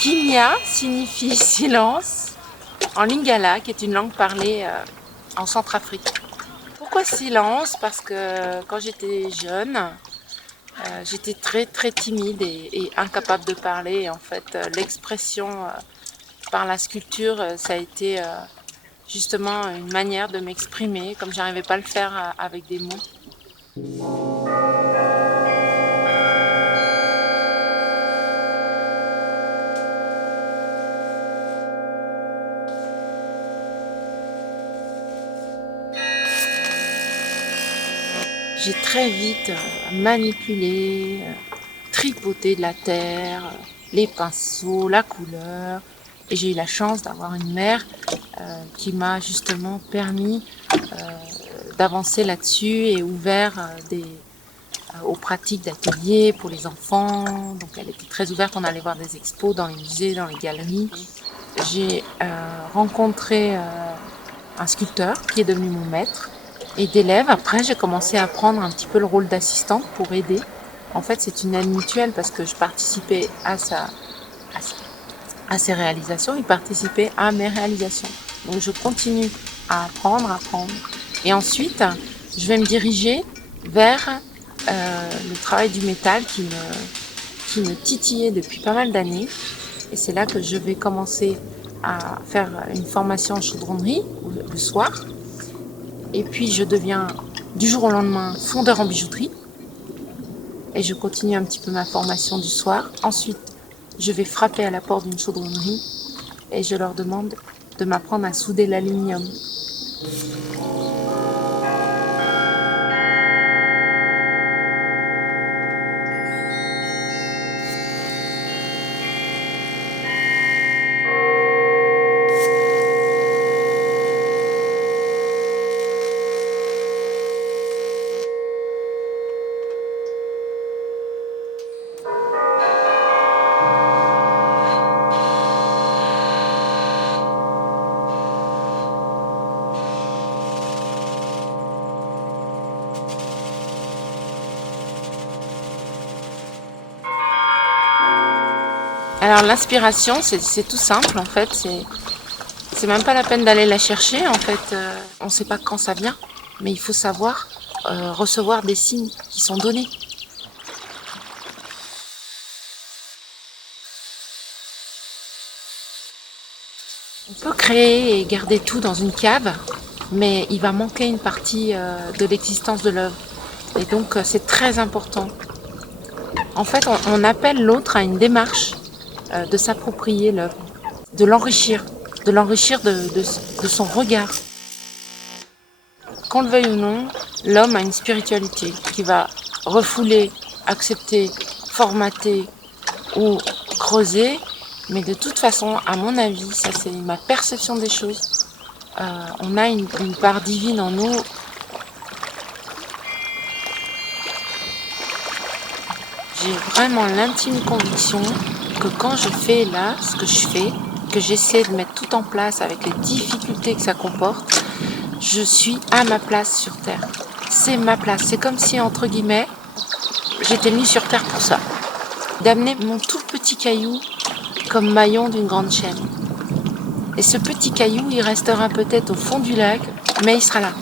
Kinya signifie silence en lingala, qui est une langue parlée en Centrafrique. Pourquoi silence? Parce que quand j'étais jeune, j'étais très très timide et incapable de parler. En fait, l'expression par la sculpture, ça a été justement une manière de m'exprimer, comme j'arrivais pas à le faire avec des mots. J'ai très vite manipulé, tripoté de la terre, les pinceaux, la couleur. Et j'ai eu la chance d'avoir une mère qui m'a justement permis d'avancer là-dessus et ouvert aux pratiques d'ateliers pour les enfants. Donc elle était très ouverte, on allait voir des expos dans les musées, dans les galeries. J'ai rencontré un sculpteur qui est devenu mon maître. Et d'élève, après, j'ai commencé à prendre un petit peu le rôle d'assistante pour aider. En fait, c'est une aide mutuelle parce que je participais à ses réalisations, il participait à mes réalisations. Donc, je continue à apprendre. Et ensuite, je vais me diriger vers le travail du métal qui me titillait depuis pas mal d'années. Et c'est là que je vais commencer à faire une formation en chaudronnerie le soir. Et puis je deviens du jour au lendemain fondeur en bijouterie. Et je continue un petit peu ma formation du soir. Ensuite, je vais frapper à la porte d'une chaudronnerie et je leur demande de m'apprendre à souder l'aluminium. Alors l'inspiration, c'est tout simple en fait. C'est même pas la peine d'aller la chercher en fait. On ne sait pas quand ça vient, mais il faut savoir recevoir des signes qui sont donnés. On peut créer et garder tout dans une cave, mais il va manquer une partie de l'existence de l'œuvre. Et donc c'est très important. En fait, on appelle l'autre à une démarche de s'approprier l'œuvre, de l'enrichir, de son regard. Qu'on le veuille ou non, l'homme a une spiritualité qui va refouler, accepter, formater ou creuser. Mais de toute façon, à mon avis, ça c'est ma perception des choses. On a une part divine en nous. J'ai vraiment l'intime conviction que quand je fais là ce que je fais, que j'essaie de mettre tout en place avec les difficultés que ça comporte, je suis à ma place sur Terre. C'est ma place. C'est comme si, entre guillemets, j'étais venue sur Terre pour ça. D'amener mon tout petit caillou comme maillon d'une grande chaîne. Et ce petit caillou, il restera peut-être au fond du lac, mais il sera là.